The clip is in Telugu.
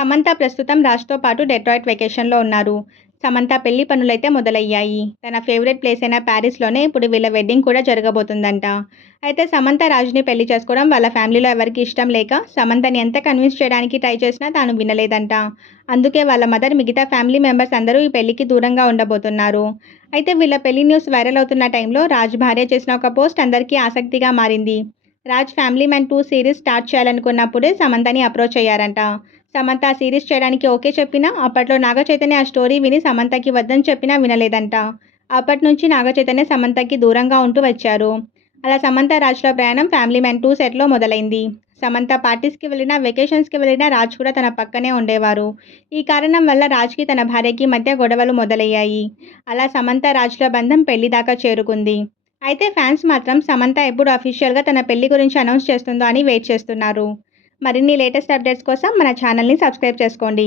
సమంత ప్రస్తుతం రాజ్తో పాటు డెట్రాయిట్ వెకేషన్లో ఉన్నారు. సమంత పెళ్ళి పనులైతే మొదలయ్యాయి. తన ఫేవరెట్ ప్లేస్ అయిన ప్యారిస్లోనే ఇప్పుడు వీళ్ళ వెడ్డింగ్ కూడా జరగబోతుందంట. అయితే సమంత రాజుని పెళ్ళి చేసుకోవడం వాళ్ళ ఫ్యామిలీలో ఎవరికి ఇష్టం లేక సమంతని ఎంత కన్విన్స్ చేయడానికి ట్రై చేసినా తాను వినలేదంట. అందుకే వాళ్ళ మదర్ మిగతా ఫ్యామిలీ మెంబర్స్ అందరూ ఈ పెళ్ళికి దూరంగా ఉండబోతున్నారు. అయితే వీళ్ళ పెళ్ళి న్యూస్ వైరల్ అవుతున్న టైంలో రాజ్ భార్య చేసిన ఒక పోస్ట్ అందరికీ ఆసక్తిగా మారింది. Raj Family Man two series start చేయాలనుకున్నప్పుడే సమంతని అప్రోచ్ అయ్యారంట. సమంత సిరీస్ చేయడానికి ఓకే చెప్పినా అప్పట్లో నాగ చైతన్య ఆ స్టోరీ విని సమంతకి వద్దని చెప్పినా వినలేదంట. అప్పటి నుంచి నాగ చైతన్య సమంతకి దూరంగా ఉంటూ వచ్చారు. అలా సమంత రాజ్లో ప్రయాణం ఫ్యామిలీ మ్యాన్ టూ సెట్లో మొదలైంది. సమంత పార్టీస్కి వెళ్ళినా వెకేషన్స్కి వెళ్ళినా రాజ్ కూడా తన పక్కనే ఉండేవారు. ఈ కారణం వల్ల రాజ్కి తన భార్యకి మధ్య గొడవలు మొదలయ్యాయి. అలా సమంత రాజ్ల బంధం పెళ్ళి దాకా చేరుకుంది. అయితే ఫ్యాన్స్ మాత్రం సమంత ఎప్పుడు అఫీషియల్గా తన పెళ్ళి గురించి అనౌన్స్ చేస్తుందో అని వెయిట్ చేస్తున్నారు. మరిన్ని లేటెస్ట్ అప్డేట్స్ కోసం మన ఛానల్ని సబ్స్క్రైబ్ చేసుకోండి.